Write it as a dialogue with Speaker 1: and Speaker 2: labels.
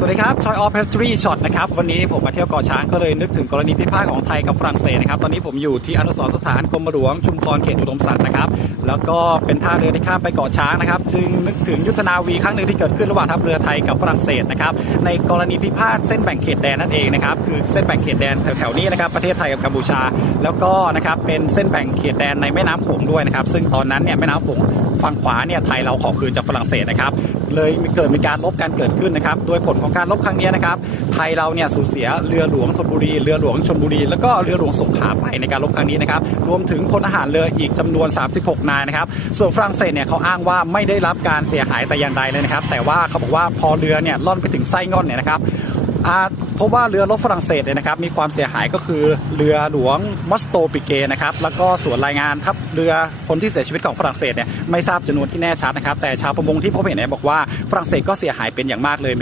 Speaker 1: สวัสดีครับ ชอยออฟแพทรีช็อตนะครับ วันนี้ผมมาเที่ยวเกาะช้างก็เลยนึกถึงกรณีพิพาทของไทยกับฝรั่งเศสนะครับ ตอนนี้ผมอยู่ที่อนุสรสถานกรมหลวงชุมพรเขตอุดมศักดิ์นะครับ แล้วก็เป็นท่าเรือที่ข้ามไปเกาะช้างนะครับ จึงนึกถึงยุทธนาวีครั้งหนึ่งที่เกิดขึ้นระหว่างทัพเรือไทยกับฝรั่งเศสนะครับ ในกรณีพิพาทเส้นแบ่งเขตแดนนั่นเองนะครับ คือเส้นแบ่งเขตแดนแถวๆนี้นะครับประเทศไทยกับกัมพูชา แล้วก็นะครับเป็นเส้นแบ่งเขตแดนในแม่น้ำโขงด้วยนะครับ ซึ่งตอนนั้นเนี่ยแม่น้ำโขงฝั่งขวาเนี่ยไทยเราขอคืนจากฝรั่งเศสนะครับ เลยมีเกิดมีการลบกันเกิดขึ้นนะครับ โดยผลของการลบครั้งนี้นะครับ ไทยเราเนี่ยสูญเสียเรือหลวงธนบุรี เรือหลวงชลบุรี แล้วก็เรือหลวงสงขลาไปในการลบครั้งนี้นะครับ รวมถึงพลทหารเรืออีกจำนวน 36 นายนะครับ ส่วนฝรั่งเศสเนี่ยเขาอ้างว่าไม่ได้รับการเสียหายแต่อย่างใดเลยนะครับ แต่ว่าเขาบอกว่าพอเรือเนี่ยล่อนไปถึงไส้ง่อนเนี่ยนะครับ่าพบว่าเรือรบฝรั่งเศสเนี่ยนะครับ มีความเสียหายก็คือเรือหลวงมอสโตปิเกนะครับ แล้วก็ส่วนรายงานทัพเรือคนที่เสียชีวิตของฝรั่งเศสเนี่ยไม่ทราบจำนวนที่แน่ชัดนะครับ แต่ชาวประมงที่พบเห็นเนี่ยบอกว่าฝรั่งเศสก็เสียหายเป็นอย่างมากเลย